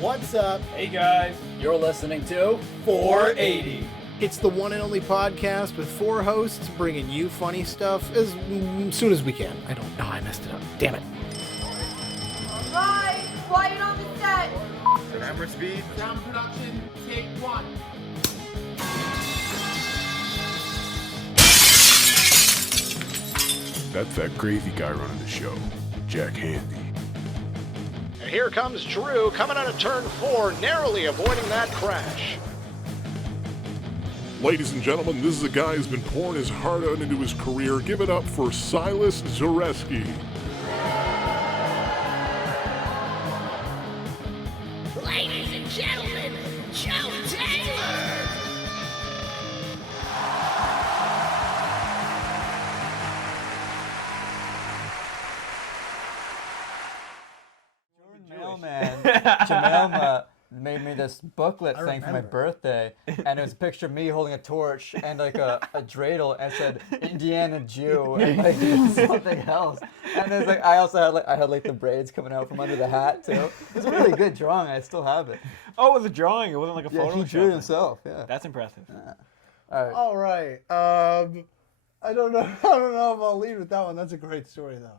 What's up? Hey guys, You're listening to 480. It's the one and only podcast with four hosts bringing you funny stuff as soon as we can. I messed it up. Damn it. Alright, quiet on the set. Camera speed. Sound production, take one. That's that crazy guy running the show, Jack Handy. And here comes Drew coming out of turn 4, narrowly avoiding that crash. Ladies and gentlemen, this is a guy who's been pouring his heart out into his career. Give it up for Sylas Zareski. Ladies and gentlemen, Joe Taylor! Mailman. Jamelma made me this booklet thing for my birthday, and it was a picture of me holding a torch and like a dreidel, and it said Indiana Jew and like something else. And it's like I also had like the braids coming out from under the hat too. It was a really good drawing. I still have it. Oh, it was a drawing. It wasn't like a Yeah, photo. he drew it himself. Yeah. That's impressive. All right. All right. I don't know if I'll lead with that one. That's a great story, though.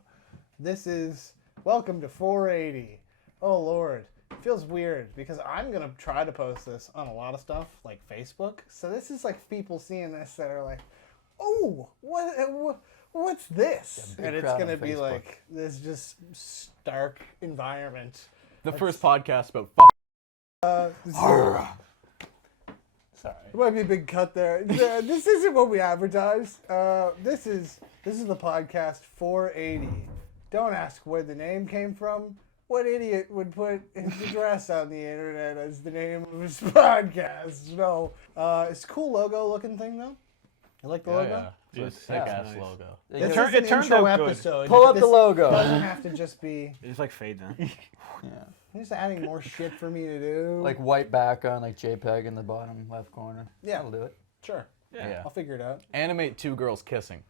This is welcome to 480. Oh, Lord. It feels weird because I'm going to try to post this on a lot of stuff like Facebook. So this is like people seeing this that are like, oh, what's this? Yeah, and it's crowd going to on be Facebook. like this just stark environment. The first podcast about Sorry. It might be a big cut there. This isn't what we advertised. This is the podcast 480. Don't ask where the name came from. What idiot would put his address on the internet as the name of his podcast? No. It's a cool logo looking thing though. You like the logo? Yeah. It's a sick ass logo. This It is an turned intro out good. episode. Pull up the This logo. doesn't have to just be. It just like fades in. Yeah. You're just adding more shit for me to do. Like white background, like JPEG in the bottom left corner. Yeah. That'll do it. Sure. Yeah. I'll figure it out. Animate two girls kissing.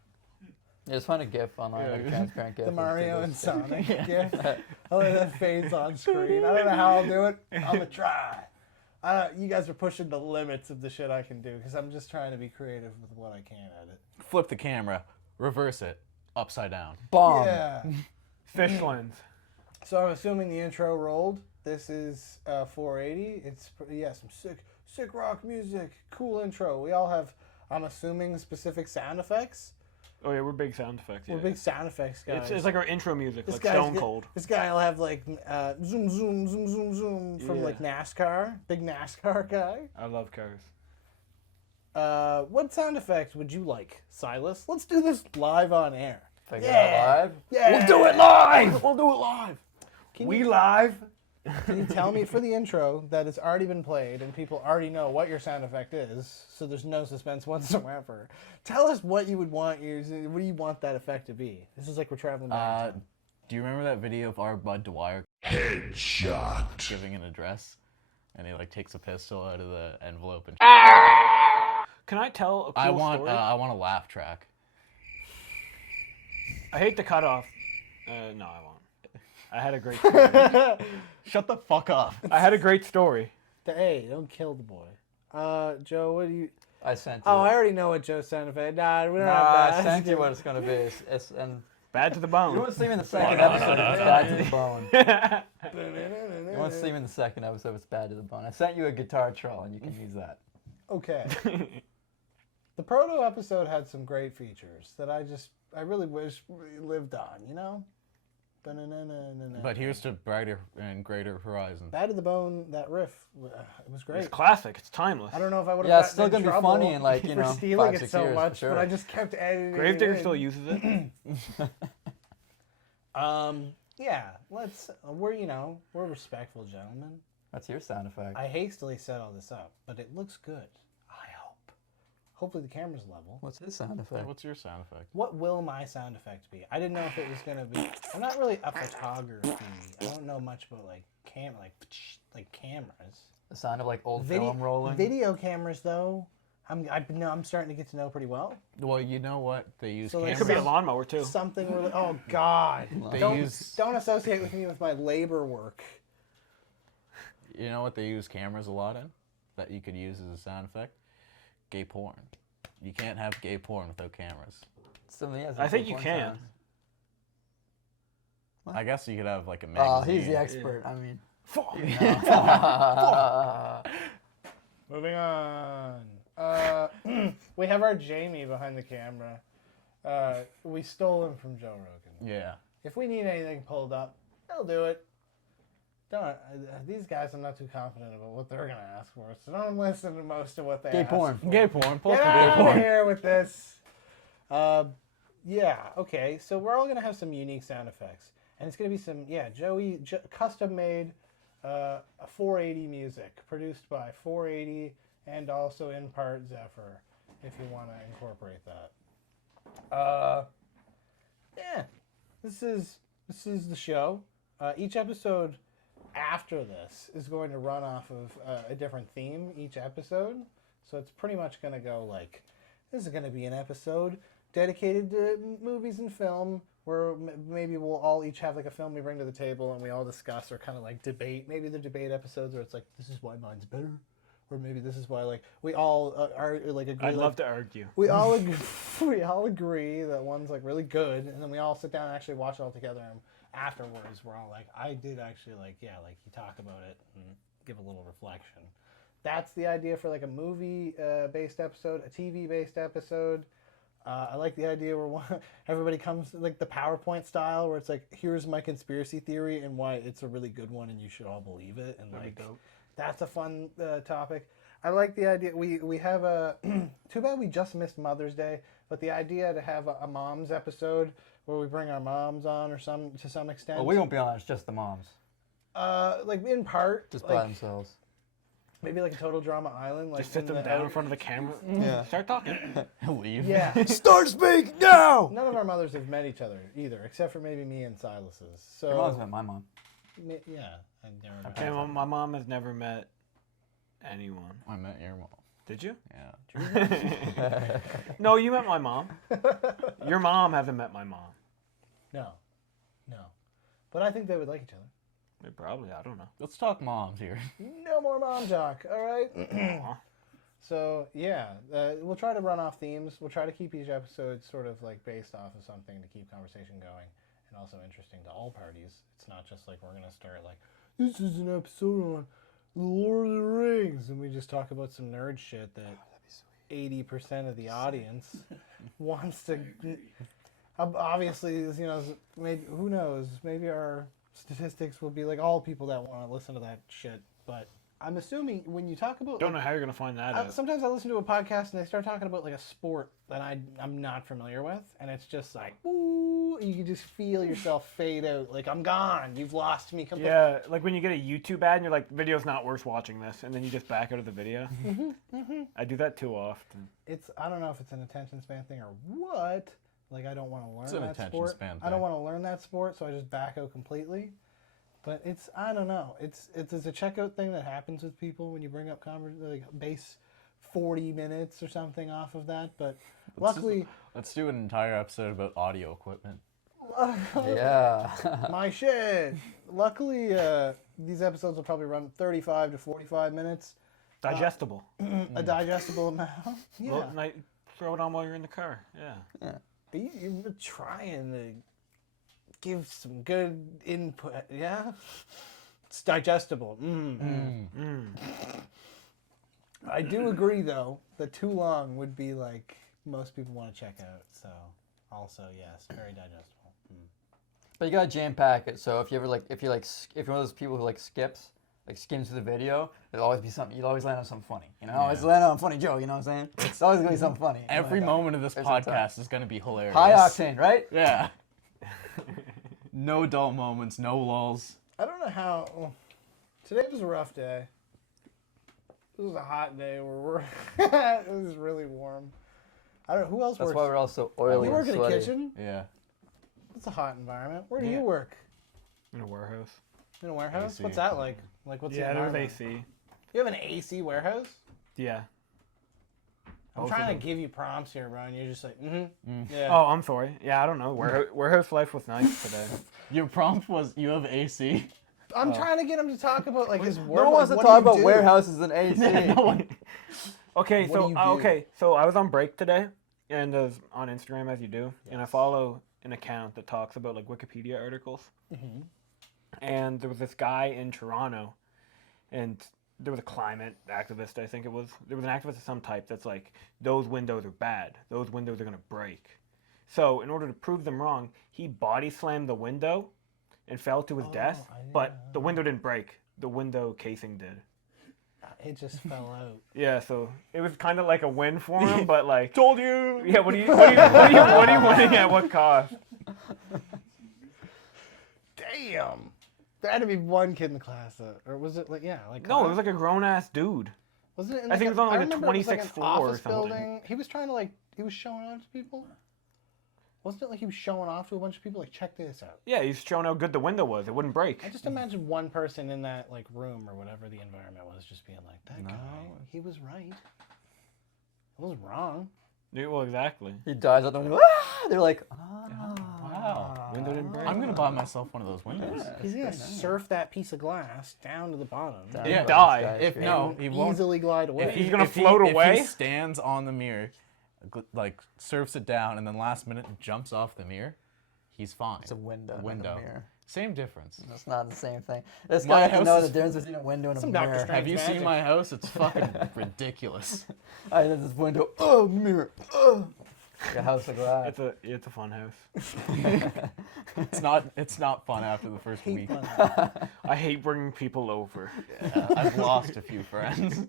Yeah, just find a GIF online, like a transparent GIF. The of Mario two and girls Sonic kissing. gif. Oh, that fades on screen. I don't know how I'll do it. I'm gonna try. You guys are pushing the limits of the shit I can do because I'm just trying to be creative with what I can edit. Flip the camera, reverse it, upside down. Bomb. Yeah. Fish lens. So I'm assuming the intro rolled. This is 480. It's some sick rock music. Cool intro. We all have, I'm assuming, specific sound effects. Oh yeah, we're big sound effects. We're Yeah. big sound effects guys. It's like our intro music, This like guy's Stone get- Cold. This guy will have like zoom, zoom, zoom, zoom, zoom from Yeah. like NASCAR. Big NASCAR guy. I love cars. What sound effect would you like, Sylas? Let's do this live on air. Figure it out live. Yeah. We'll do it live. We'll do it live. We live. Can you tell me for the intro that it's already been played and people already know what your sound effect is, so there's no suspense whatsoever? Tell us what you would want what do you want that effect to be? This is like we're traveling back. in time. Do you remember that video of our Bud Dwyer Headshot. giving an address? And he like takes a pistol out of the envelope and Can I tell a cool I want story? I want a laugh track. I hate to cut off. No, I won't. I had a great story. Shut the fuck up. I had a great story. Hey, don't kill the boy. Joe, what do you... I sent you. Oh, I already know what Joe's sound effect. Nah, we don't have I that. sent you what it's gonna be. And Bad to the you bone. want to see me in the second episode? It's bad to the bone. You want to see me in the second episode? It's bad to the bone. I sent you a guitar troll, and you can use that. Okay. The proto episode had some great features that I really wish we lived on, you know? But here's to brighter and greater horizons. Bad to the Bone, that riff, it was great. It's classic. It's timeless. I don't know if I would have Yeah, it's gotten still in gonna be trouble funny in, like, you for know, stealing 5-6 it so years, much, for but I sure. just kept editing Gravedigger it still in. uses it. Yeah, we're respectful gentlemen. That's your sound effect. I hastily set all this up, but it looks good. I hope. Hopefully the camera's level. What's his sound effect? What's your sound effect? What will my sound effect be? I didn't know if it was gonna be. I'm not really a photographer. I don't know much about like cameras. The sound of like old film rolling. Video cameras, though, I'm starting to get to know pretty well. Well, you know what? They use So, like, It could be a cameras. lawnmower too. Something really. Oh God! They Don't use don't associate with me with my labor work. You know what they use cameras a lot in? That you could use as a sound effect? Gay porn. You can't have gay porn without cameras. I think you can. I guess you could have like a Oh, magazine. he's the expert. I mean. Moving on. We have our Jamie behind the camera. We stole him from Joe Rogan. Yeah. If we need anything pulled up, they'll do it. These guys, I'm not too confident about what they're gonna ask for, so don't listen to most of what they Gay ask porn. for. Gay porn. Pull Get some gay out of porn. here with this. Yeah, okay. So we're all gonna have some unique sound effects, and it's gonna be some Joey custom made 480 music produced by 480 and also in part Zephyr, if you want to incorporate that. Yeah, this is the show. Each episode after this is going to run off of a different theme each episode, so it's pretty much going to go like, this is going to be an episode dedicated to movies and film, where maybe we'll all each have like a film we bring to the table and we all discuss or kind of like debate. Maybe the debate episodes where it's like, this is why mine's better, or maybe this is why like we all are like agree. I'd love to argue. We all agree, we all agree that one's like really good, and then we all sit down and actually watch it all together. And afterwards, we're all like, I did actually like you talk about it and give a little reflection. That's the idea for like a movie based episode, a TV based episode. I like the idea where everybody comes like the PowerPoint style, where it's like, here's my conspiracy theory and why it's a really good one, and you should all believe it. And That'd like, be dope. that's a fun topic. I like the idea. We have a too bad we just missed Mother's Day, but the idea to have a moms episode where we bring our moms on, or to some extent. Well, we won't be on. It's just the moms. Like in part, Just like, by themselves. maybe like a Total Drama Island, like Just sit in them down in front of the camera. Yeah. Start talking. Leave. Yeah. Start speak now! None of our mothers have met each other either, except for maybe me and Sylas's. So Your mom's met my mom. yeah, I've never met Okay, well, my mom has never met anyone. I met your mom. Did you? Yeah. No, you met my mom. Your mom hasn't met my mom. No. But I think they would like each other. They probably, I don't know. Let's talk moms here. No more mom talk, all right? So, yeah, we'll try to run off themes. We'll try to keep each episode sort of like based off of something to keep conversation going and also interesting to all parties. It's not just like we're going to start like, this is an episode on The Lord of the Rings, and we just talk about some nerd shit that 80% of the audience wants to... Obviously, you know, maybe, who knows? Maybe our statistics will be like all people that want to listen to that shit. But I'm assuming when you talk about... Don't know how you're going to find that out. Sometimes I listen to a podcast and they start talking about like a sport that I'm not familiar with. And it's just like, ooh, you can just feel yourself fade out. Like, I'm gone. You've lost me completely. Yeah, like when you get a YouTube ad and you're like, video's not worth watching this. And then you just back out of the video. I do that too often. I don't know if it's an attention span thing or what. Like, I don't want to It's learn an that attention sport. span I don't thing. want to learn that sport, so I just back out completely. But I don't know. It's a checkout thing that happens with people when you bring up like base 40 minutes or something off of that. But luckily, Let's do an entire episode about audio equipment. Yeah. my shit. Luckily, these episodes will probably run 35 to 45 minutes. Digestible. A digestible amount. Yeah. Well, and throw it on while you're in the car. Yeah. You're trying to give some good input, yeah? It's digestible. I do agree, though, that too long would be like most people want to check out. So, also, yes, very digestible. But you gotta jam pack it. So if you're one of those people who skims through the video, there'll always be something. You'll always land on something funny. You know, always land on a funny joke. You know what I'm saying? It's always gonna be something funny. Every moment of this There's no time. podcast is going to be hilarious. High octane, right? Yeah. No dull moments, no lulls. I don't know how. Today was a rough day. This was a hot day where it was really warm. I don't know who else That's works. why we're all so oily You work and in a sweaty. kitchen. Yeah. It's a hot environment. Where do Yeah. you work? In a warehouse. In a warehouse? AC. What's that like? Like, what's the Yeah, there's environment? AC. You have an AC warehouse? Yeah. I'm Both of trying them. to give you prompts here, bro, and you're just like, yeah. Oh, I'm sorry. Yeah, I don't know. Warehouse life was nice today. Your prompt was, you have AC? I'm trying to get him to talk about like his work. No one wants to like, talk what do about you do? warehouses and AC. Okay, What do you do? so I was on break today, and on Instagram as you do, and I follow an account that talks about like Wikipedia articles. Mm-hmm. And there was this guy in Toronto, and there was a climate activist, I think it was. There was an activist of some type that's like, those windows are bad. Those windows are going to break. So in order to prove them wrong, he body slammed the window and fell to his death, but the window didn't break. The window casing did. It just fell out. Yeah, so it was kind of like a win for him, but like... Told you. Yeah, what are you winning at what cost? Damn. There had to be one kid in the class, or was it like No, it was like a grown-ass dude. wasn't it? In I think it was on, like, a remember it was, 26th an floor or office something. building. He was trying to he was showing off to people. Wasn't it like he was showing off to a bunch of people? Like, check this out. Yeah, he's showing how good the window was. It wouldn't break. I just imagine one person in that like room or whatever the environment was just being like, that guy, he was right. I was wrong. Yeah, well, exactly. He dies out the window. Ah! They're like, Wow. Window didn't break. I'm gonna buy myself one of those windows. He's gonna surf that piece of glass down to the bottom. Yeah, die. If no, he won't. Easily glide away. He's gonna float away? If he stands on the mirror, like surfs it down, and then last minute jumps off the mirror, he's fine. It's a window, not a Window. mirror. Same difference. It's not the same thing. This My guy has to house know is- the difference between a window and a Some Dr. mirror. Strange Have you magic. seen my house? It's fucking ridiculous. I have this window. Oh, mirror. Oh. Like a house of glass. It's a fun house. It's not fun after the first week. I hate bringing people over. I've lost a few friends.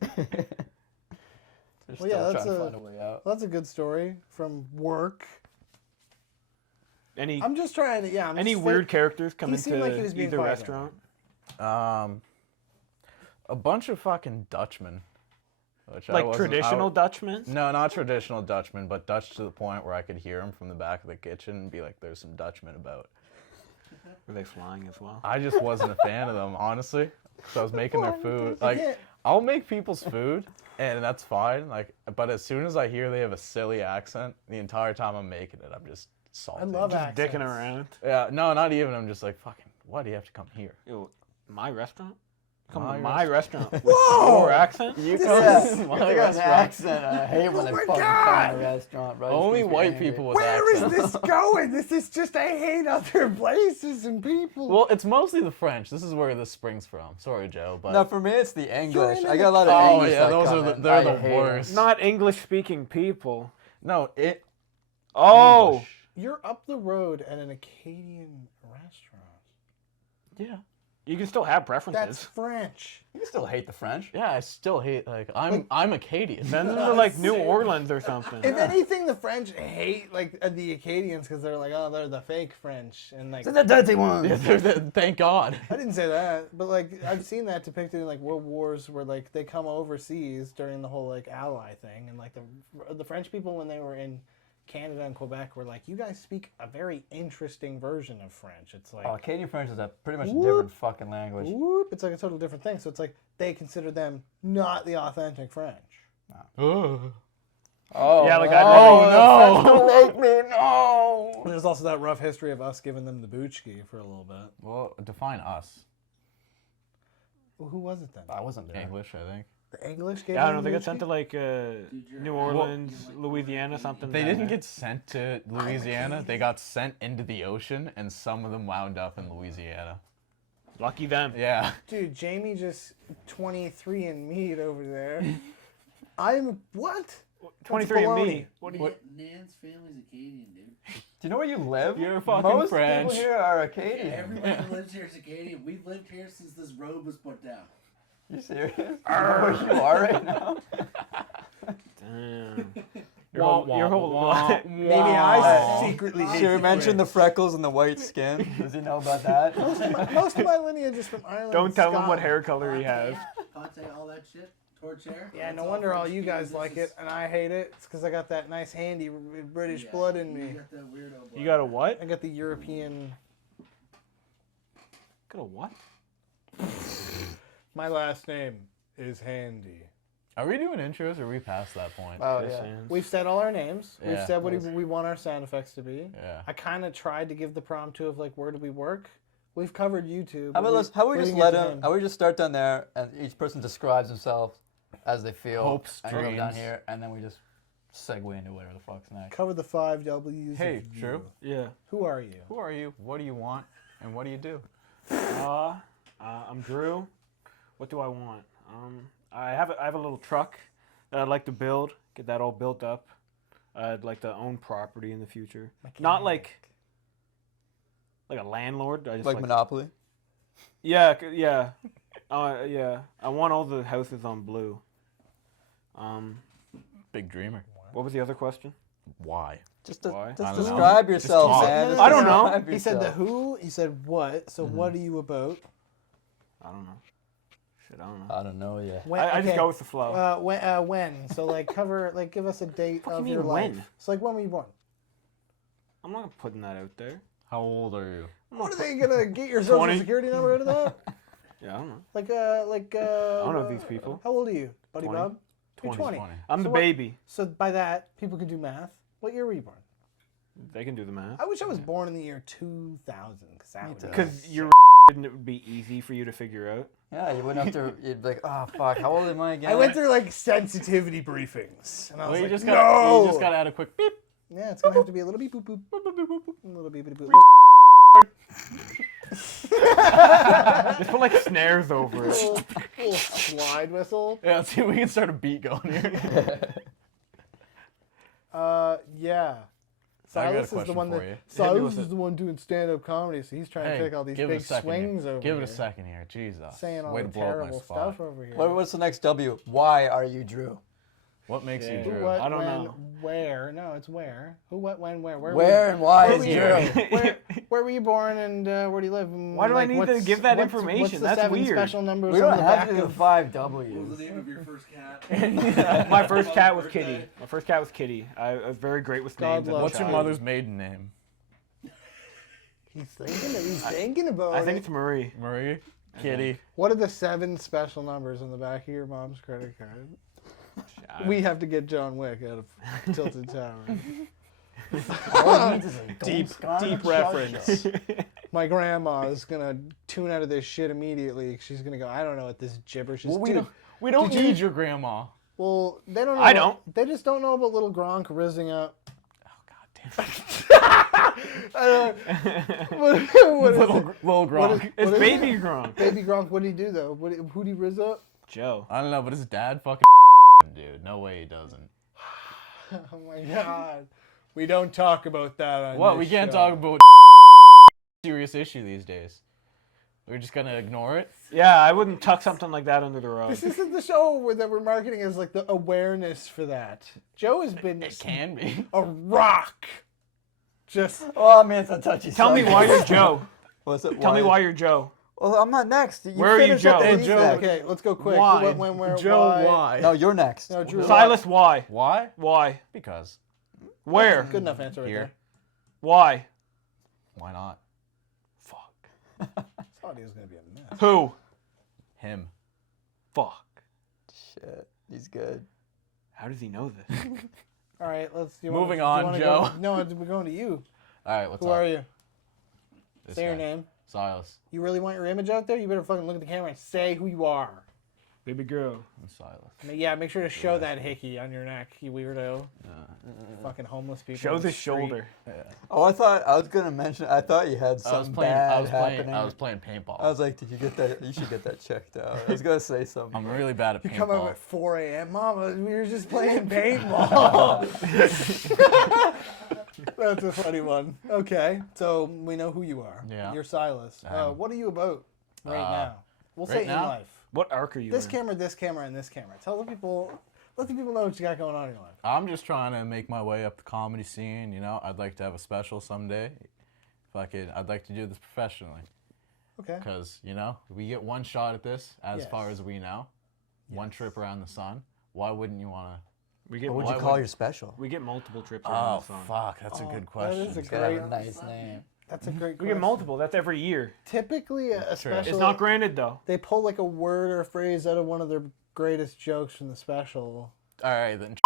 They're Well, yeah, still that's trying to find a way out. That's a good story from work. Any I'm just trying to, any weird characters come he seemed into like he was being either quiet restaurant? A bunch of fucking Dutchmen. Which I Like wasn't- traditional Dutchmen? No, not traditional Dutchmen, but Dutch to the point where I could hear them from the back of the kitchen and be like, there's some Dutchmen about. Were they flying as well? I just wasn't a fan of them, honestly. So I was making their food. Like, can't- I'll make people's food, and that's fine. Like, but as soon as I hear they have a silly accent, the entire time I'm making it, I'm just salty. I love Just accents. dicking around. Yeah, no, not even. I'm just like, fucking, why do you have to come here? Yo, my restaurant? Come My to my restaurant. With Whoa! your accent? Yeah, is- they got an accent. I hate when they my fucking God! come in a restaurant, bro. It just Only makes me white angry. people with Where is accents. this going? This is just, I hate other places and people. Well, it's mostly the French. This is where this springs from. Sorry, Joe, but No, for me it's the English. in I the- got a lot of oh English. yeah, that those come are in. they're I the hate 'em. Not worst. English-speaking people. No, it. Oh! English. You're up the road at an Acadian restaurant. Yeah. You can still have preferences. That's French. You still hate the French. Yeah, I still hate I'm Acadian. Then they're like New Orleans or something. If anything, the French hate like the Acadians because they're like, oh, they're the fake French, and like The dirty one. Thank God. I didn't say that, but like I've seen that depicted in like world wars where like they come overseas during the whole like ally thing, and like the French people when they were in Canada and Quebec were like, you guys speak a very interesting version of French. It's like Oh, Acadian French is a pretty much a different fucking language. whoop, it's like a total different thing. So it's like they consider them not the authentic French. Oh, Yeah, like no, don't like me, no. And there's also that rough history of us giving them the bootski for a little bit. Well, define us. Well, who was it then? I wasn't there. English, I think. The English gave Yeah, I them don't know. the They got sent to bootski? like New Orleans, Louisiana, something. They down didn't there. get sent to Louisiana. They got sent into the ocean, and some of them wound up in Louisiana. Lucky them. Yeah. Dude, Jamie just 23 and meat over there. I'm what? 23 and baloney. me. What do you? Nan's family's Acadian, dude. Do you know where you live? You're fucking Most French. people here are Acadian. Everybody that lives here is Acadian. We've lived here since this road was put down. You serious? Do you know where you are right now? Damn. Your whole Maybe I secretly hate Should we the mention the French. freckles and the white skin? Does he know about that? Most of my lineage is from Ireland. Don't and tell him what Scotland. hair color he has. Conte, all that shit. Torch hair. Yeah, That's no wonder all French you guys Canadians. like This it and I hate it. It's because I got that nice handy British is- blood in You me. got that weirdo blood. You got a what? I got the European. Got a what? My last name is Handy. Are we doing intros or are we past that point? Oh Chris yeah. Sands. We've said all our names. We've Yeah. said what we want our sound effects to be. Yeah. I kind of tried to give the prompt to of like where do we work, We've covered YouTube. How about how we we just didn't let get to him? him. How we just start down there, and each person describes themselves as they feel. Hopes, and go down dreams. here, and then we just segue into whatever the fuck's next. Cover the 5 W's. Hey, of you. Drew. Yeah. Who are you? Who are you? What do you want? And what do you do? I'm Drew. What do I want? I have a little truck that I'd like to build. Get that all built up. I'd like to own property in the future. Not like a landlord. I just Like Monopoly. Yeah, yeah, yeah. I want all the houses on blue. Big dreamer. What was the other question? Why? Just Why? just I don't know. describe yourself, talk. man. Just I don't know. describe He said the yourself. who. He said what. So what are you about? I don't know. Shit, I don't know. I don't know yet. When, I just go with the flow. When? So like cover like give us a date What do of you your mean, life. when? So like when were you born? I'm not putting that out there. How old are you? What are they gonna get your social 20. security number out of that? Yeah, I don't know. I don't know these people. How old are you, buddy 20. Bob? You're 20. 20. I'm So the what- baby. So by that, people can do math. What year were you born? They can do the math. I wish I was born in the year 2000 because that would be Because you're and it would be easy for you to figure out. Yeah, you wouldn't have to. You'd be like, oh fuck, how old am I again? I went through like sensitivity briefings, and I was Well, you like, just no. gotta, you just gotta add a quick beep. Yeah, it's gonna have to be a little beep boop boop, boop, boop, boop, boop, boop, a little beep boop boop. Just put like snares over it. Little slide whistle. Yeah, let's see if we can start a beat going here. Yeah. I got a Silas is the question one for that you. Silas with is it. the one doing stand-up comedy, so he's trying to Hey, take all these give it a big second swings here. over Give here. it a second here. Jesus. Saying all Way the to blow up my terrible spot. stuff over here. What's the next W? Why are you Drew? What makes you Yeah. Who, Drew? what, I don't when, know. where? No, it's where. Who, what, when, where? Where and why where is were you Drew? born? Where were you born and where do you live? And, Why do I need to what's- give that what's information? the That's 7 weird. special numbers We on don't the have back to do of 5 What was W's. the name of your first cat? My first cat was Birthday? Kitty. My first cat was Kitty. I was very great with God names. as a love What's your child. mother's maiden name? He's thinking about I think it. it's Marie. Marie? Kitty? What are the 7 special numbers on the back of your mom's credit card? We have to get John Wick out of Tilted Tower. Deep reference. My grandma is gonna tune out of this shit immediately. She's gonna go, I don't know what this gibberish is. Well, Dude, we don't did you- need your grandma. well, they don't know. I about- don't. They just don't know about little Gronk rizzing up. Oh, What is it? Little Gronk. It's What is baby Gronk. Baby Gronk, what did he do though? Who'd he rizz up? Joe. I don't know, but his dad fucking dude. No way he doesn't. Oh my god. We don't talk about that on What? this We can't show. talk about serious issue these days. We're just gonna ignore it. Yeah, I wouldn't tuck something like that under the rug. This isn't the show that we're marketing as like the awareness for that. Joe has been It can be. a rock. Just Oh man, it's a touchy Tell me subject. why you're Joe. What's it? Tell me why you're Joe. Well, I'm not next. You Where are you, finish up Joe? the Hey, he's Joe. next. okay. Let's go quick. Why? What, when, where, Joe, why? No, you're next. No, Drew. Silas, why? Why? Why? Because. Where? Good enough answer right Here. there. Why? Why not? Fuck. This audio's gonna be a mess. Who? Him. Fuck. Shit, he's good. How does he know this? All right, let's. Moving you on, wanna Joe. Go, no, we're going to you. All right, what's Who up? are you? This Say your guy. name. Silas. You really want your image out there? You better fucking look at the camera and say who you are. Baby girl. I'm Silas. Yeah, make sure to show that hickey on your neck, you weirdo. Fucking homeless people. Show on the street. shoulder. Oh, I thought you had something bad happening. I was playing paintball. I was like, did you get that? You should get that checked out. I was gonna say something. I'm really bad at You paintball. come up at 4 a.m. Mama, we were just playing paintball. That's a funny one. Okay, so we know who you are. Yeah. You're Silas. What are you about right now? We'll right say now? in life. What arc are you This in? camera, this camera, and this camera. Tell the people, let the people know what you got going on in your life. I'm just trying to make my way up the comedy scene. You know, I'd like to have a special someday. I'd like to do this professionally. Okay. Because, you know, we get one shot at this as Yes. far as we know. One trip around the sun. Why wouldn't you want to? We get What would you Why call would- your special? we get multiple trips around Oh, the sun. fuck. That's a good That question. is a It's gotta have great, a nice name. that's a great We question. get multiple. That's every year. Typically, a True. special. It's not granted though. They pull like a word or a phrase out of one of their greatest jokes from the special. All right, then.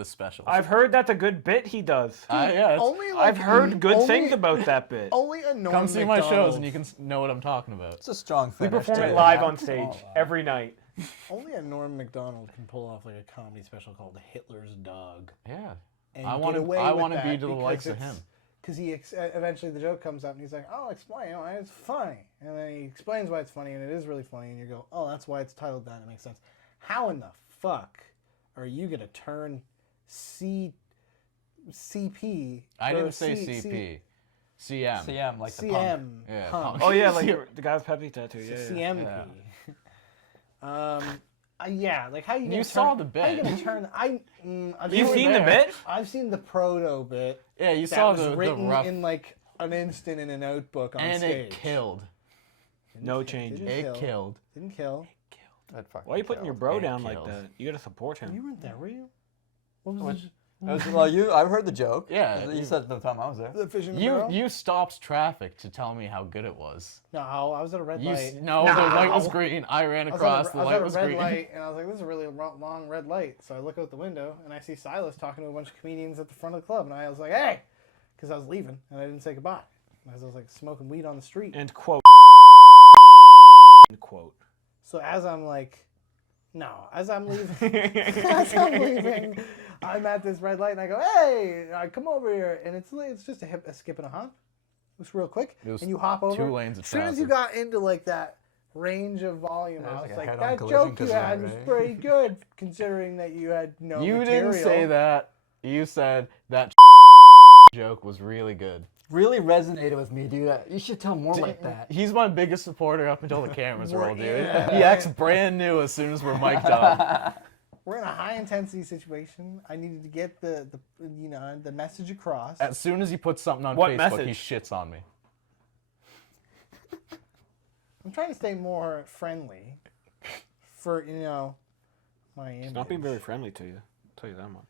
the special. I've heard that's a good bit he does. Yeah, Only like I've heard good only- things about that bit. Only a Norm come see my shows and McDonald- you can know what I'm talking about. It's a strong We finish. perform to it it. live on stage every night. Only a Norm McDonald can pull off like a comedy special called Hitler's Dog. Yeah. And I get wanna- away I with wanna be that to the because likes of it's- him. Because eventually the joke comes up and he's like, "I'll explain why it's funny," and then he explains why it's funny, and it is really funny, and you go, "Oh, that's why it's titled that." It makes sense. How in the fuck are you gonna turn CP? I or didn't say CP. CM. CM, like the punk. CM. Yeah, punk. punk. Oh yeah, like the guy with Pepsi tattoo. Yeah, yeah. CMP. Yeah, like how you? You gonna saw turn, the How you bit. gonna turn? I've You've seen the bit? I've seen the proto bit. Yeah, you that saw was the written rough. in like an instant in a notebook on and stage. it killed. No changes. Didn't It killed. Didn't kill. That fucking Why are you putting your kills. bro It down like kills. that? You gotta support him. You weren't there, were you? What was Which- it? Well, I've heard the joke. Yeah, You said it the time I was there. The fish in the You barrel? you stopped traffic to tell me how good it was. No, I was at a red light. No, the light was green. I ran I was across. at The a light was red green. light, and I was like, "This is a really long red light." So I look out the window, and I see Sylas talking to a bunch of comedians at the front of the club, and I was like, "Hey," because I was leaving, and I didn't say goodbye. Because I was like smoking weed on the street. And quote. End quote. So as I'm like, as I'm leaving, I'm at this red light, and I go, "Hey, come over here," and it's just a skip and a hop. It's real quick, It was and you hop over. 2 lanes of As soon as you traffic. got into like that range of volume, I There's was like a like, head-on that collision joke you 'cause of had that, was right? pretty good, considering that you had no You material. didn't say that. You said that joke was really good. Really resonated with me, dude. You should tell more like that. He's my biggest supporter up until the cameras roll, dude. Yeah. He acts brand new as soon as we're mic'd up. We're in a high intensity situation. I needed to get the message across. As soon as he puts something on What Facebook, he message? shits on me. I'm trying to stay more friendly for my image. It's not being very friendly to you. I'll tell you that much.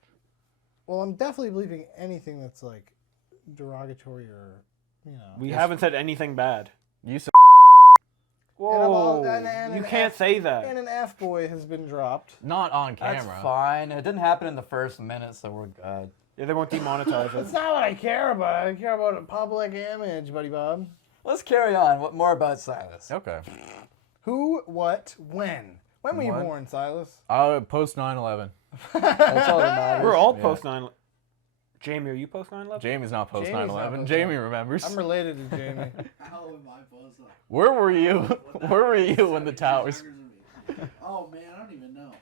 Well, I'm definitely believing anything that's like derogatory or We haven't said anything bad. You said Whoa. and You an can't F- say that. And an F boy has been dropped. not on That's camera. fine. It didn't happen in the first minute, so we're good. Yeah, they won't demonetize That's it. not what I care about. I care about a public image, buddy Bob. Let's carry on. What more about Sylas? Okay. Who, what, when? When were you What? born, Silas? Post 9/11. That's all that matters. We're all Yeah. post 9. Jamie, are you post 9/11? Jamie's not post Jamie's not 9/11. post Jamie remembers. I'm related to Jamie. How am I supposed to? Where were you? Where were you when the towers? Oh man, I don't even know.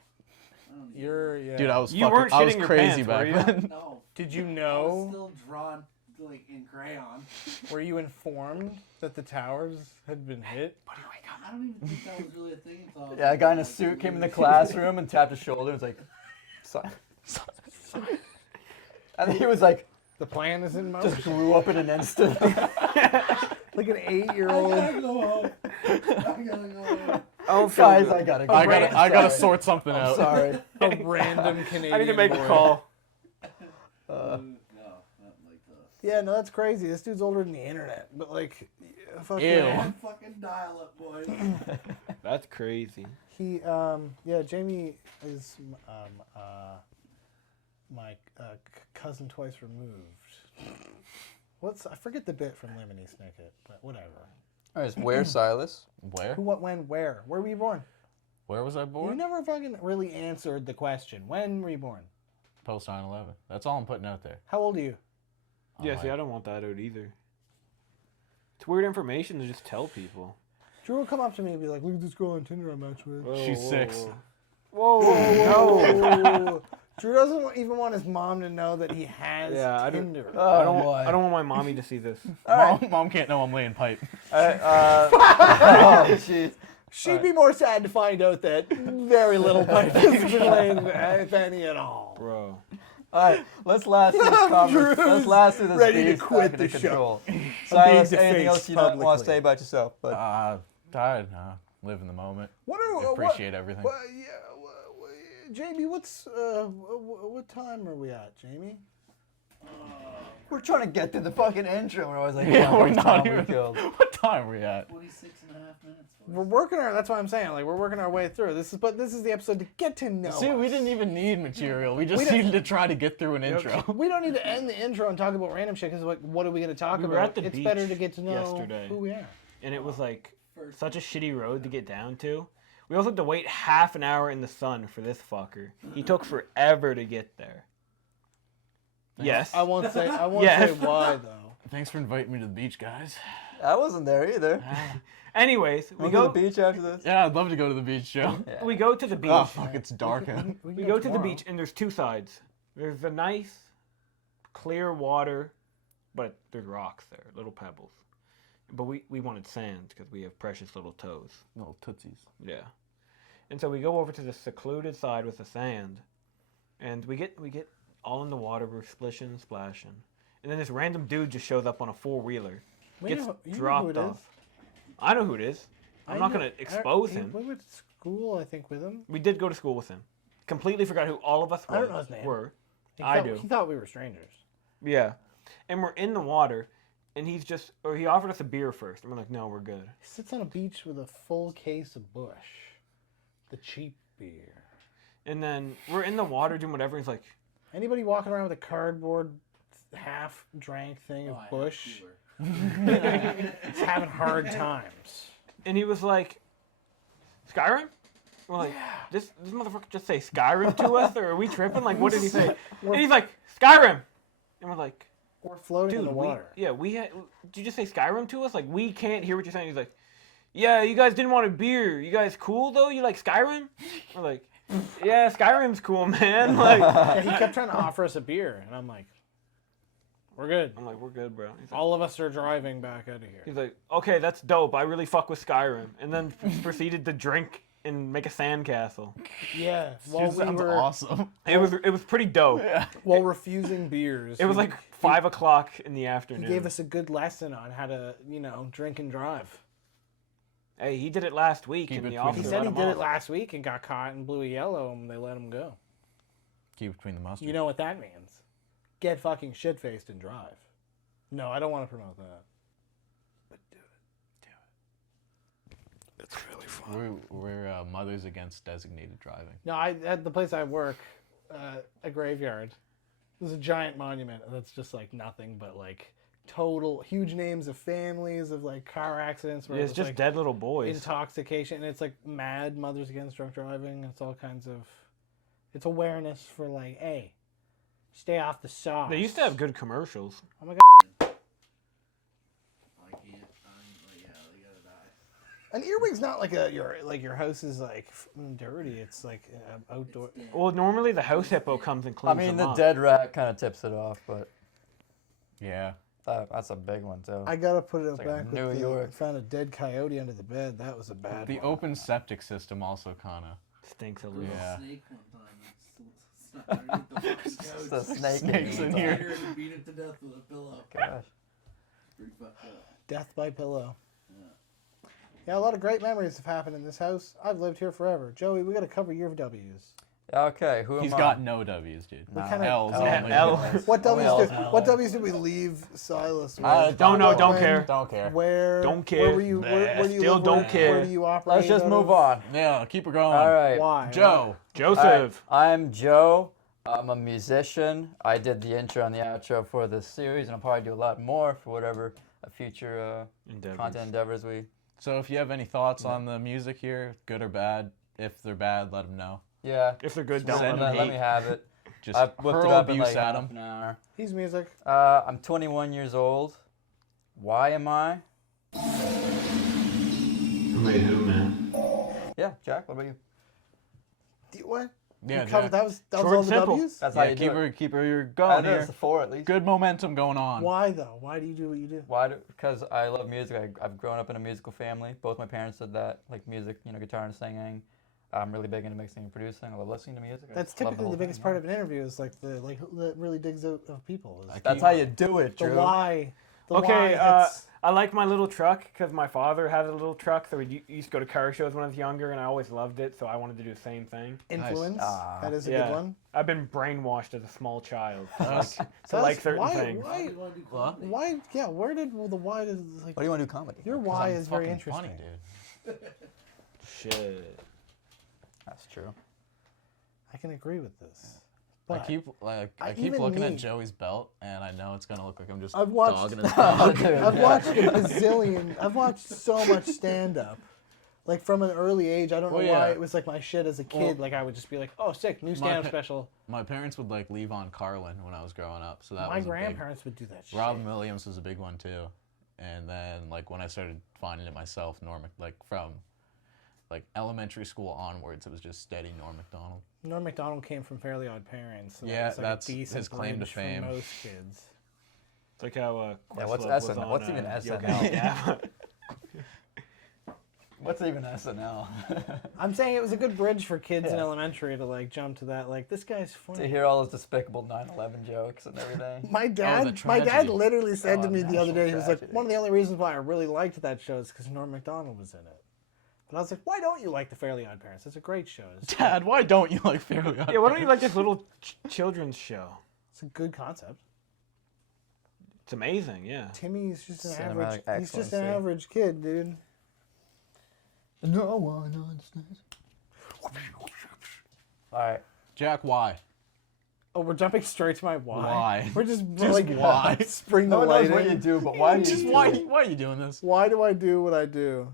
Yeah. Dude, I was You weren't I was shitting your crazy pants, back were you? then. No. Did you I was know? still drawn like in crayon. Were you informed that the towers had been hit? I don't even think that was really a thing until I was Yeah, a guy in a like, suit came in the classroom and tapped his shoulder and was like, and he was like, The plan is in just motion. blew up in an instant. Like an 8-year-old. I gotta go home. I gotta go home. Oh, Guys, I gotta go. I gotta Sorry. sort something I'm out. sorry. A random Canadian I need to make boy. a call. No, not like the Yeah, no, that's crazy. This dude's older than the internet. But like, fucking, Ew. fucking dial-up, boys. That's crazy. He, Jamie is my cousin twice removed. I forget the bit from Lemony Snicket, but whatever. All right, where's Sylas? Where? Who, what, when, where? Where were you born? Where was I You born? never fucking really answered the question. When were you born? Post 9/11. That's all I'm putting out there. How old are you? Yeah, Oh, see, I don't want that out either. It's weird information to just tell people. Drew will come up to me and be like, "Look at this girl on Tinder I matched with." Whoa, She's whoa, 6. Whoa, whoa, no. Drew doesn't even want his mom to know that he has Yeah, I Tinder. I don't want my mommy to see this. Mom can't know I'm laying pipe. Oh, jeez. She'd be more sad to find out that very little pipe has been laying, if any at all. Bro. All right, let's last through this conversation. Drew's Let's last through this ready to beast quit back into the show. control. being Silas, anything defaced else you don't want publicly. to say about yourself? But Tired. Live in the moment. What are Appreciate everything. Jamie, what time are we at, Jamie? We're trying to get through the fucking intro, and I was like, Yeah, we're it's not time we even. killed. What time are we at? 26 and a half minutes. We're working our. That's what I'm saying. Like we're working our way through. This is the episode to get to know. See, we us. didn't even need material. We just don't- needed to try to get through an intro. We don't need to end the intro and talk about random shit because like, what are we going to talk We about? were at the it's beach better to get to know yesterday. who we are. And it was like such a shitty road to get down to. We also had to wait half an hour in the sun for this fucker. He took forever to get there. Yes. I won't say. I won't Yes. say why though. Thanks for inviting me to the beach, guys. I wasn't there either. Anyways, we We go go. to the beach after this. Yeah, I'd love to go to the beach, Joe. We go to the beach. Oh, fuck, it's dark out. We go to the beach, and there's two sides. There's the nice, clear water, but there's rocks there, little pebbles. But we wanted sand because we have precious little toes. Little tootsies. Yeah. And so we go over to the secluded side with the sand, and we get all in the water. We're splishing and splashing, and then this random dude just shows up on a 4-wheeler, gets dropped off. I know who it is. I'm not gonna expose him. We went to school, I think, with him. We did go to school with him. Completely forgot who all of us I don't know his name. were. He I thought, do. He thought we were strangers. Yeah. And we're in the water, and he offered us a beer first, and we're like, no, we're good. He sits on a beach with a full case of Bush, the cheap beer. And then we're in the water doing whatever. He's like, Anybody walking around with a cardboard half-drank thing of Bush is having hard times. and he was like, Skyrim? We're like, this motherfucker just say Skyrim to us, or are we tripping? Like, what did he say? And he's like, Skyrim! And we're like, We're floating dude, in the water. did you just say Skyrim to us? Like, we can't hear what you're saying. He's like, yeah, you guys didn't want a beer. You guys cool, though? You like Skyrim? We're like, yeah, Skyrim's cool, man. Like, And he kept trying to offer us a beer, and I'm like, we're good. I'm like, we're good, bro. He's like, All of us are driving back out of here. He's like, okay, that's dope. I really fuck with Skyrim. And then proceeded to drink and make a sandcastle. Yeah, Dude, sounds awesome. It was pretty dope. while refusing beers. It was like 5 o'clock in the He afternoon. gave us a good lesson on how to, drink and drive. Hey, he did it last week Keep in it the between office. He said he did it last week and got caught and blew a yellow, and they let him go. Keep between the mustard. You know what that means? Get fucking shit-faced and drive. No, I don't want to promote that. But do it. It's really fun. We're mothers against designated driving. No, at the place I work, a graveyard. There's a giant monument that's just like nothing but like total huge names of families of like car accidents where Yeah, it's just like dead little boys. intoxication, and it's like mad mothers against drunk driving. It's all kinds of, it's awareness for like, hey, stay off the sauce. They used to have good commercials. Oh my god. I can't. They gotta die. An earwig's not like your house is like dirty. It's like outdoor. Well, normally the house hippo comes and cleans I mean, them the up. dead rat kind of tips it off, but Yeah. that's a big one too. I gotta put it like back with New the, York. found a dead coyote under the bed. That was a bad The one. open septic system also kind of. Stinks a little. Yeah. Snake one time. It's not underneath the fucking It's a couch. snake Snakes in here. Tiger and beat it to death with a pillow. Gosh. Pretty fucked up. Death by pillow. Yeah, a lot of great memories have happened in this house. I've lived here forever. Joey, we got to cover your W's. Okay, who am He's I? got no W's, dude. What kind of L's L. only. L. What W's L's, did L's. what W's did we leave Silas with? Don't know, don't When, care. Don't care. Where? Don't care. Where were you? Where do you Still live? don't Where- care. Where do you operate? Let's just out move of? on. Yeah, keep it going. All right. Why? Joe. Joseph. All right, I'm Joe. I'm a musician. I did the intro and the outro for this series, and I'll probably do a lot more for whatever future content endeavors we. So if you have any thoughts on the music here, good or bad, if they're bad, let them know. Yeah. If they're good, don't Send let them them Let me hate. have it. Just I've whipped it hurl up in abuse like at half them. an hour. He's music. I'm 21 years old. Why am I? Who made who, man? Yeah, Jack. What about you? What? Yeah, You covered, Jack. that was Short all and the simple. W's? That's how Yeah, you keep do it. her you're going That is here. 4 at least. Good momentum going on. Why though? Why do you do what you do? Why? Because I love music. I've grown up in a musical family. Both my parents did that, like music, guitar and singing. I'm really big into mixing and producing. I love listening to music. That's typically the biggest part of an interview is like the really digs out of people. Is That's how you do it, the Drew. why. Okay, Y hits. I like my little truck because my father had a little truck, so we used to go to car shows when I was younger, and I always loved it, so I wanted to do the same thing. Influence. That is a Yeah. good one. I've been brainwashed as a small child to Nice. like certain things. Why? Yeah. Where did the why did like? Why do you want to do comedy? Your why is very interesting. Funny, dude. Shit. That's true. I can agree with this. I But keep even looking me- at Joey's belt, and I know it's gonna look like I'm just I've watched- dogging his belt. I've watched a bazillion. I've watched so much stand up. Like from an early age, I don't know Well, why yeah. it was like my shit as a kid. Well, like I would just be like, "Oh, sick, new stand-up special." My parents would like leave on Carlin when I was growing up, so that My was a big- grandparents would do that shit. Robin Williams was a big one too, and then like when I started finding it myself, from like elementary school onwards, it was just steady Norm Macdonald. Norm Macdonald came from Fairly Odd Parents. So Yeah, that was like that's a decent his claim to bridge for fame. most kids. It's like how Yeah, what's Questlove was SNL? on, What's even Yoga SNL? Yeah. What's even SNL? I'm saying it was a good bridge for kids in Yeah. elementary to like jump to that. Like this guy's To funny. hear all those despicable 9/11 jokes and everything. My dad, the my dad tragedy. literally said Oh, to me the other national day, he was like, tragedy. one of the only reasons why I really liked that show is because Norm Macdonald was in it. But I was like, why don't you like the Fairly Odd Parents? It's a great show. Dad, why don't you like Fairly Odd Yeah, why don't you like this little children's show? It's a good concept. It's amazing, yeah. Timmy's just an Cinematic average. He's just an excellency. average kid, dude. No one understands. All right. Jack, why? Oh, we're jumping straight to my why. Why? We're just, Just like why? spring the No one light knows what in. you do, but why do you Just do why it? are you doing this? Why do I do what I do?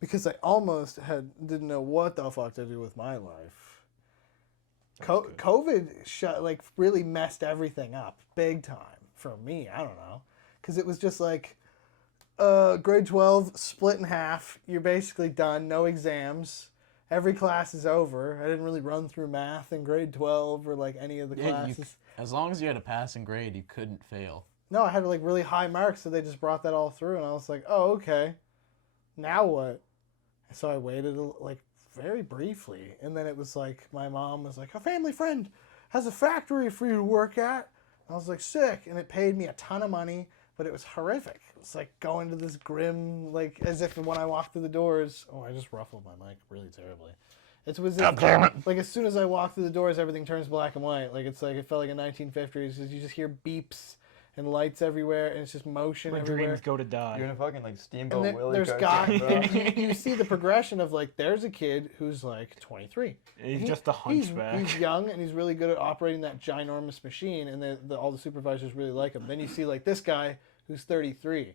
Because I almost didn't know what the fuck to do with my life. COVID really messed everything up big time for me. I don't know, because it was just like grade 12 split in half. You're basically done. No exams. Every class is over. I didn't really run through math in grade 12 or like any of the classes. As long as you had a passing grade, you couldn't fail. No, I had like really high marks, so they just brought that all through, and I was like, oh, okay. Now what? So I waited like very briefly, and then it was like my mom was like, a family friend has a factory for you to work at. I was like, sick, and it paid me a ton of money, but it was horrific. It was like going to this grim, like as if when I walked through the doors. Oh, I just ruffled my mic really terribly. It was like as soon as I walked through the doors, everything turns black and white. Like it's like it felt like a 1950s. You just hear beeps and lights everywhere, and it's just motion My everywhere. dreams go to die. You're in a fucking like And Steamboat then Willie there's cartoon, bro. you see the progression of like there's a kid who's like 23. He's just a hunchback. He's young and he's really good at operating that ginormous machine, and all the supervisors really like him. Then you see like this guy who's 33,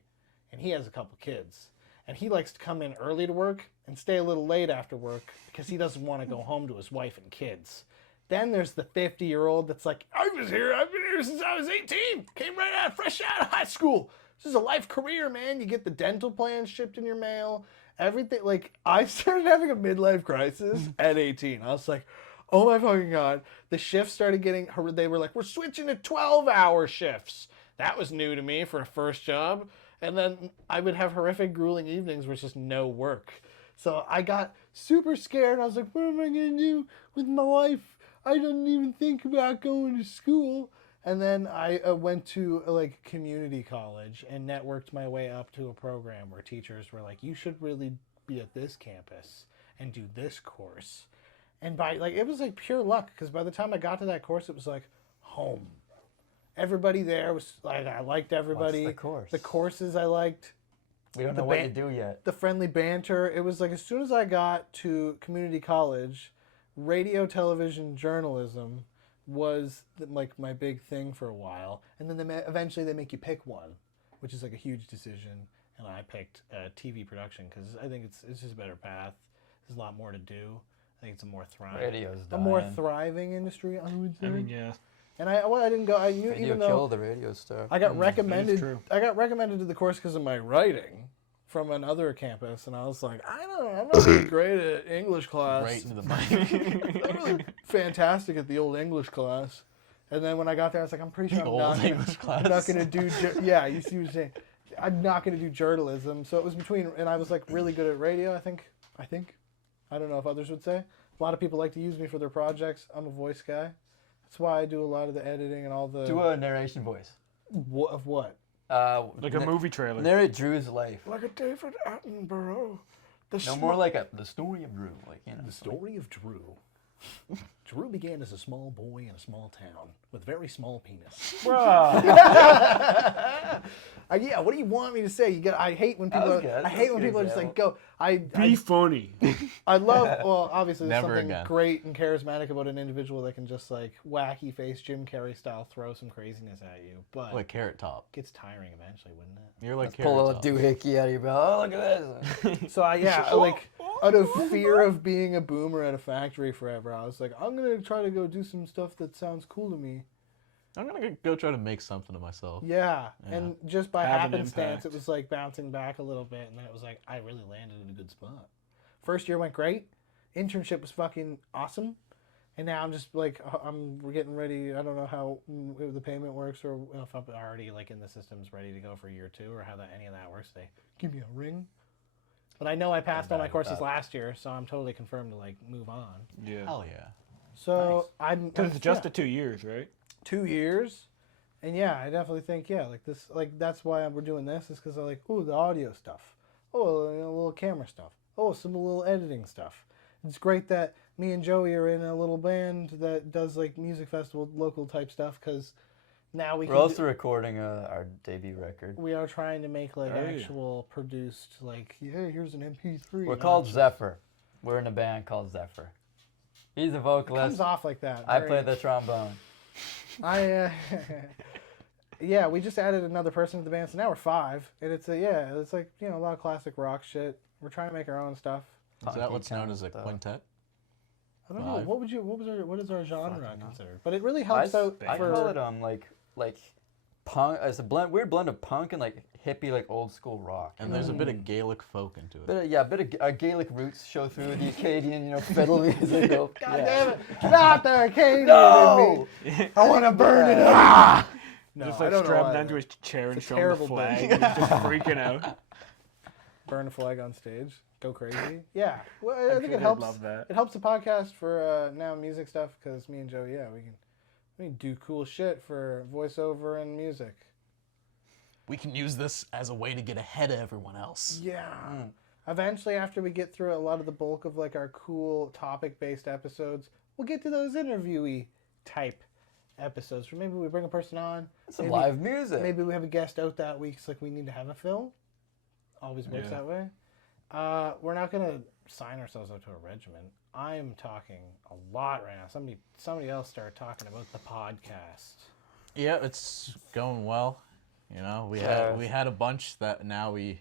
and he has a couple kids, and he likes to come in early to work and stay a little late after work because he doesn't want to go home to his wife and kids. Then there's the 50-year-old that's like, I've been here since I was 18. Came right out, fresh out of high school. This is a life career, man. You get the dental plan shipped in your mail. Everything. Like, I started having a midlife crisis at 18. I was like, oh my fucking God. The shifts started getting, they were like, we're switching to 12-hour shifts. That was new to me for a first job. And then I would have horrific, grueling evenings where it's just no work. So I got super scared. I was like, what am I going to do with my life? I didn't even think about going to school. And then I went to like community college and networked my way up to a program where teachers were like, you should really be at this campus and do this course. And by like, it was like pure luck, because by the time I got to that course, it was like home. Everybody there was like, I liked everybody. What's the course? The courses I liked. We don't know what you do yet. The friendly banter. It was like as soon as I got to community college, radio, television, journalism was like my big thing for a while. And then eventually they make you pick one, which is like a huge decision. And I picked TV production because I think it's just a better path. There's a lot more to do. I think it's a more thriving industry, I would say. I mean, yeah. And I didn't go. I knew Radio even though killed the radio star. I got recommended. true. I got recommended to the course because of my writing from another campus, and I was like, I don't know, I'm not really great at English class. Right into the mic. I'm really fantastic at the old English class. And then when I got there, I was like, I'm pretty sure I'm not going to do. Yeah, you see what I'm saying. I'm not going to do journalism. So it was between, and I was like really good at radio. I think. I don't know if others would say. A lot of people like to use me for their projects. I'm a voice guy. That's why I do a lot of the editing and all the. Do a narration voice. Of what? Like a movie trailer. Narrate Drew's life. Like a David Attenborough. No more like the story of Drew. Like, you know. The story of Drew. Drew began as a small boy in a small town with very small penis. Yeah, what do you want me to say? I hate when people. I hate when people just like go. Be funny. I love. Well, obviously, there's Never something again. great and charismatic about an individual that can just like wacky face Jim Carrey style throw some craziness at you. But Like Carrot Top. gets tiring eventually, wouldn't it? You're like Pull a Carrot little Top. doohickey out of your mouth. Oh, look at this. So like out of fear of being a boomer at a factory forever, I was like, I'm gonna try to go do some stuff that sounds cool to me. I'm gonna go try to make something of myself. Yeah, and just by Have an happenstance, impact. it was like bouncing back a little bit, and then it was like I really landed in a good spot. First year went great, internship was fucking awesome, and now I'm just like we're getting ready. I don't know how the payment works, or if I'm already like in the systems ready to go for year 2, or how any of that works. They give me a ring, but I know I passed all my courses last year, so I'm totally confirmed to like move on. Yeah. Hell yeah. So Because it's just the 2 years, right? 2 years, and yeah, I definitely think like this, like that's why we're doing this, is because I like the audio stuff, a little camera stuff, some little editing stuff. It's great that me and Joey are in a little band that does like music festival local type stuff, because now We're also recording our debut record. we are trying to make like actual produced like here's an MP3. We're called Zephyr. We're in a band called Zephyr. He's a It vocalist. comes off like that. I play the trombone. Yeah, we just added another person to the band, so now we're 5, and it's like a lot of classic rock shit. We're trying to make our own stuff. Is that what's known as a quintet? I don't know. 5? What is our genre considered? But it really helps out I for. call it like punk. It's a weird blend of punk and like hippie, like old school rock. And there's a bit of Gaelic folk into it. A bit of Gaelic roots show through the Acadian, fiddle music. God damn it! Not the Acadian No! in me. I want to burn it up. No, Just I like don't know strapped why. onto his chair and It's a showing the terrible flag. bit. And he's just freaking out. Burn a flag on stage. Go crazy. Yeah. Well, I think Actually, it I'd helps. love that. It helps the podcast for now music stuff, because me and Joe, we can do cool shit for voiceover and music. We can use this as a way to get ahead of everyone else. Yeah. Eventually, after we get through a lot of the bulk of like our cool topic-based episodes, we'll get to those interviewee type episodes. Or maybe we bring a person on. Some live music. Maybe we have a guest out that week. It's like we need to have a film. Always works that way. We're not gonna sign ourselves up to a regimen. I'm talking a lot right now. Somebody else started talking about the podcast. Yeah, it's going well. We had a bunch that now we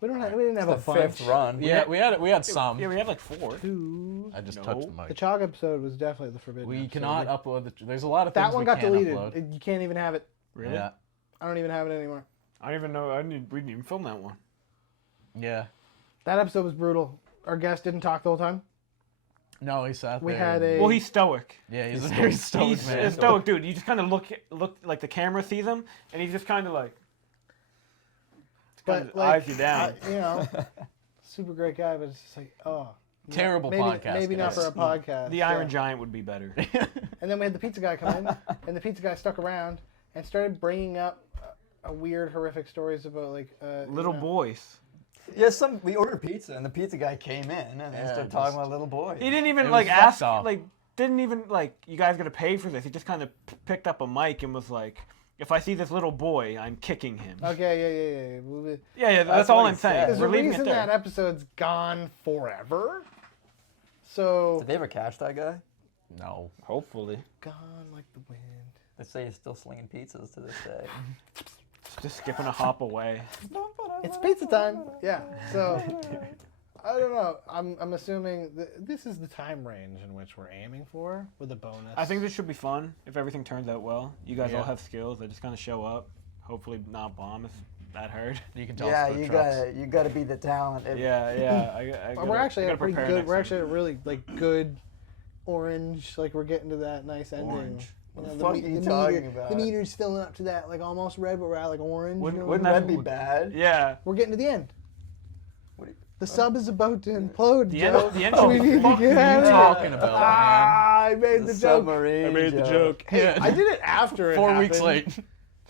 didn't have a bunch. 5th run. Yeah, we had some. Yeah, we had like 4. I just touched the mic. The Chalk episode was definitely the forbidden. We episode. cannot upload there's a lot of things That one we got can't deleted. upload. You can't even have it. Really? Yeah. I don't even have it anymore. I don't even know. We didn't even film that one. Yeah. That episode was brutal. Our guest didn't talk the whole time. No, he sat there. We had a. Well, he's stoic. Yeah, he's a very stoic He's man. a stoic dude. You just kind of look like the camera sees him, and he's just kind of like. But eyes you down. Super great guy, but it's just like, Terrible maybe, podcast. Maybe not guys. for a podcast. The Iron Giant would be better. And then we had the pizza guy come in, and the pizza guy stuck around and started bringing up weird, horrific stories about like Little boys. Yeah, we ordered pizza, and the pizza guy came in and started talking about little boys. He didn't even It like was ask, fucked up. like didn't even like, you guys gotta pay for this. He just kind of picked up a mic and was like, if I see this little boy, I'm kicking him. Okay, Yeah, that's all I'm saying. There's We're a leaving it reason there. that episode's gone forever. So Did they ever catch that guy? No. Hopefully. gone like the wind. They say he's still slinging pizzas to this day. Just skipping a hop away. It's pizza time. Yeah. So I don't know. I'm assuming this is the time range in which we're aiming for with a bonus. I think this should be fun if everything turns out well. You guys all Yeah. have skills. They just kind of show up. Hopefully not bomb if that hurt. You can tell Yeah, us the you trucks. gotta be the talent. Yeah. We're actually at a pretty good. We're actually at at a really like good orange. Like we're getting to that nice ending. Orange. What the fuck are you talking about? The meter's filling up to that like almost red, but we're at like orange. Wouldn't Wouldn't that that be bad? Yeah. We're getting to the end. What do you- The sub is about to implode, The Joe. end, the end should we be need to fuck get you out of here. talking about, man? I made the joke. submarine I made the joke. Hey, I did it after it 4 weeks happened. late.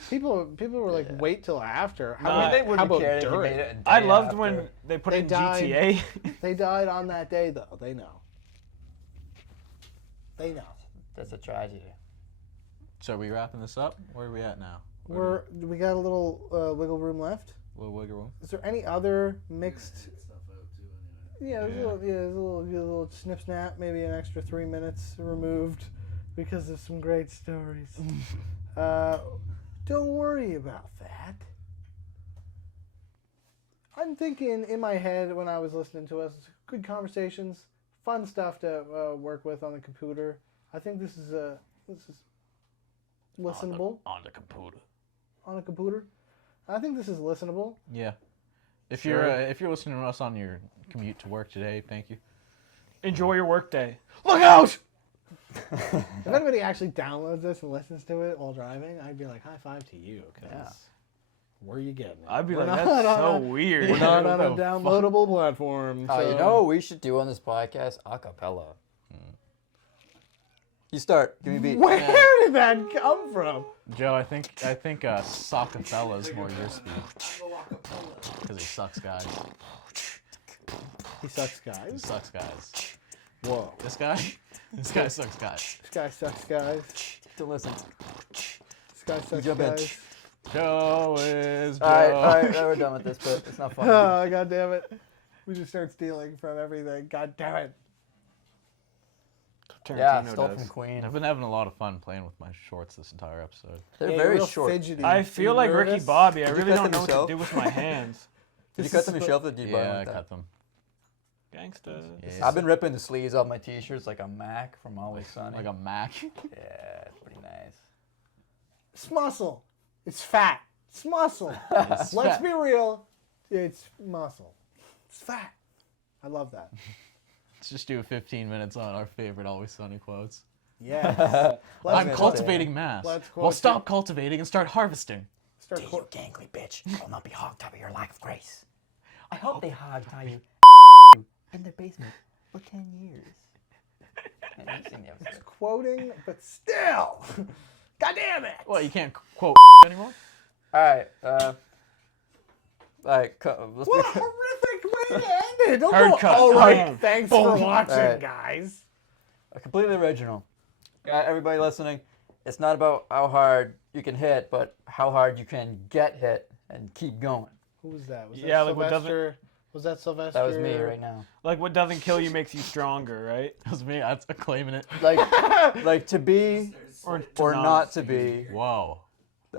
People were like, wait till after. No, I mean, they wouldn't how about care if you during? made it a day I loved after. when they put They it in died. GTA. They died on that day, though. They know. They know. That's a tragedy. So are we wrapping this up? Where are we at now? We got a little wiggle room left. A little wiggle room. Is there any other mixed? Stuff out too, anyway. Yeah, there's a little snip snap, maybe an extra 3 minutes removed because of some great stories. Don't worry about that. I'm thinking in my head when I was listening to us, good conversations, fun stuff to work with on the computer. I think this is listenable On the computer. on a computer. I think this is listenable. Yeah. If Sure. you're listening to us on your commute to work today, thank you. Enjoy your workday. Look out! If anybody actually downloads this and listens to it while driving, I'd be like, high five to you, because where are you getting it? I'd be We're like, not that's on so a- weird. We're not on a What the fuck? downloadable platform. Oh, you so- know what we should do on this podcast? Acapella. You start. Give me a beat. Where did that come from? Joe, I think Socafella is more your speed. Because he sucks, guys. He sucks, He guys. sucks, guys. Whoa. This guy sucks, guys. This guy sucks, guys. Don't listen. This guy sucks, jump in. guys. Joe is Joe. All right, we're done with this, but it's not funny. Oh, God damn it. We just start stealing from everything. God damn it. Yeah, Tarantino stole does. from Queen. I've been having a lot of fun playing with my shorts this entire episode. They're Yeah, very you're real short. Fidgety. I Are feel you like Ricky nervous? Bobby. I Did you really cut don't them know what to yourself? do with my hands. Did you This cut is them the- yourself or did you buy them Yeah, I like that? cut them. Gangsta. Yeah. I've been ripping the sleeves off my t-shirts like a Mac from Always Sunny. Like a Mac. Yeah, it's pretty nice. It's muscle. It's fat. It's muscle. Let's fat. be real. It's muscle. It's fat. I love that. Let's just do 15 minutes on our favorite Always Sunny quotes. Yes. I'm Let's cultivating mass. Let's Well, quote stop cultivating and start harvesting. start You gangly bitch. I will not be hogtied by your lack of grace. I hope they hogtie you in their basement for 10 years. And you've seen the episode. quoting, but still. God damn it. What, you can't quote anymore? All right, let's What a horrific way to end it. Don't Hard go, cut. all right, Boom. thanks for Boom. watching, All right. guys. completely original. Everybody listening, it's not about how hard you can hit, but how hard you can get hit and keep going. Who was that? Was Yeah, that like what doesn't- Sylvester? Was that Sylvester? That was me right now. Like what doesn't kill you makes you stronger, right? That was me. That's claiming it. Like to be Or or not to be. Whoa.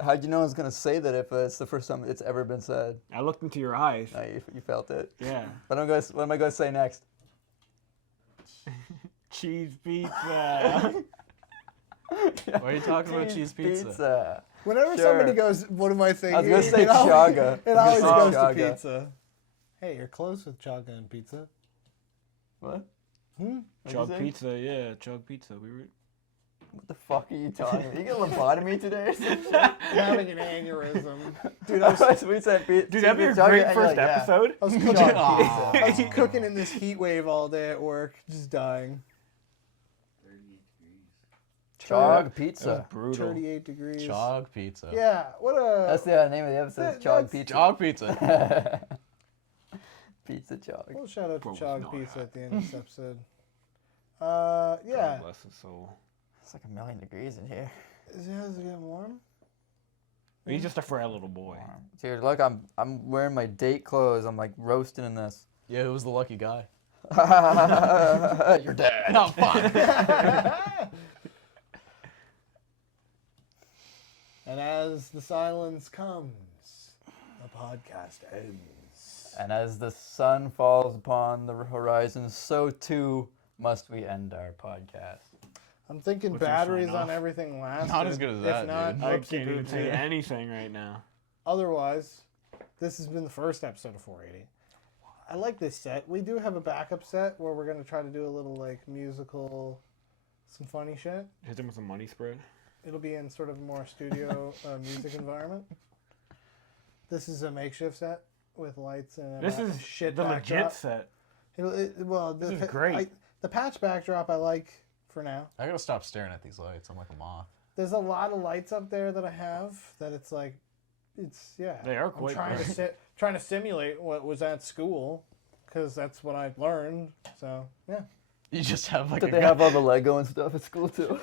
How'd you know I was gonna say that if it's the first time it's ever been said? I looked into your eyes. You felt it. Yeah. What am I gonna say next? Cheese pizza. Why are you talking about cheese pizza? Whenever Sure. somebody goes, what am I thinking? I was gonna say It always- chaga. It always I goes was gonna to say chaga. pizza. Hey, you're close with chaga and pizza. What? Hmm? What'd you Chug say? pizza, yeah, chug pizza. We were. What the fuck are you talking about? You get lobotomy today or something? Having an aneurysm. Dude, I was, we said Dude, that'd be a great first episode. I was cooking, Chaga I was cooking in this heat wave all day at work, just dying. 38 degrees. Chog That was pizza. brutal. 38 degrees. Chog pizza. Yeah, what a... That's the name of the episode. That- Chog that's- pizza. Chog pizza. Pizza chog. Well, shout out to Bro, Chog no, Pizza yeah. at the end of this episode. Yeah. God bless his soul. It's like 1,000,000 degrees in here. Is it getting warm? He's just a frail little boy. Dude, look, I'm wearing my date clothes. I'm like roasting in this. Yeah, who was the lucky guy? Your dad. No, fuck. And as the silence comes, the podcast ends. And as the sun falls upon the horizon, so too must we end our podcast. I'm thinking What's your batteries sign on off? everything lasted. Not as good as that, If not, dude. I oopsie can't even doopsie. say anything right now. Otherwise, this has been the first episode of 480. I like this set. We do have a backup set where we're going to try to do a little like musical, some funny shit. Hit him with a money spread. It'll be in sort of a more studio music environment. This is a makeshift set with lights and This is shit the backdrop. legit set. This is great. the patch backdrop I like for now. I gotta stop staring at these lights. I'm like a moth. There's a lot of lights up there that I have that it's like, yeah. They are quite I'm trying to simulate what was at school, because that's what I learned. So yeah. You just have like Did they have all the Lego and stuff at school too?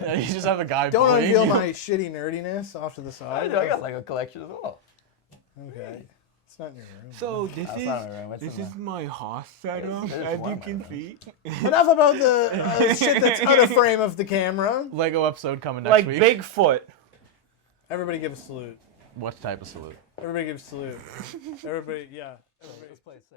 Yeah, you just have a guy. Don't bullying reveal you. my shitty nerdiness off to the side. I got Lego collection as well. Okay. It's not in your room. So this That's not my room, it's this in is my house setup, It is as one you of my can rooms. see. Enough about the shit that's out of frame of the camera. Lego episode coming next Like week. Bigfoot. Everybody give a salute. What type of salute? Everybody give a salute. Everybody, yeah. Everybody. Let's play it safe.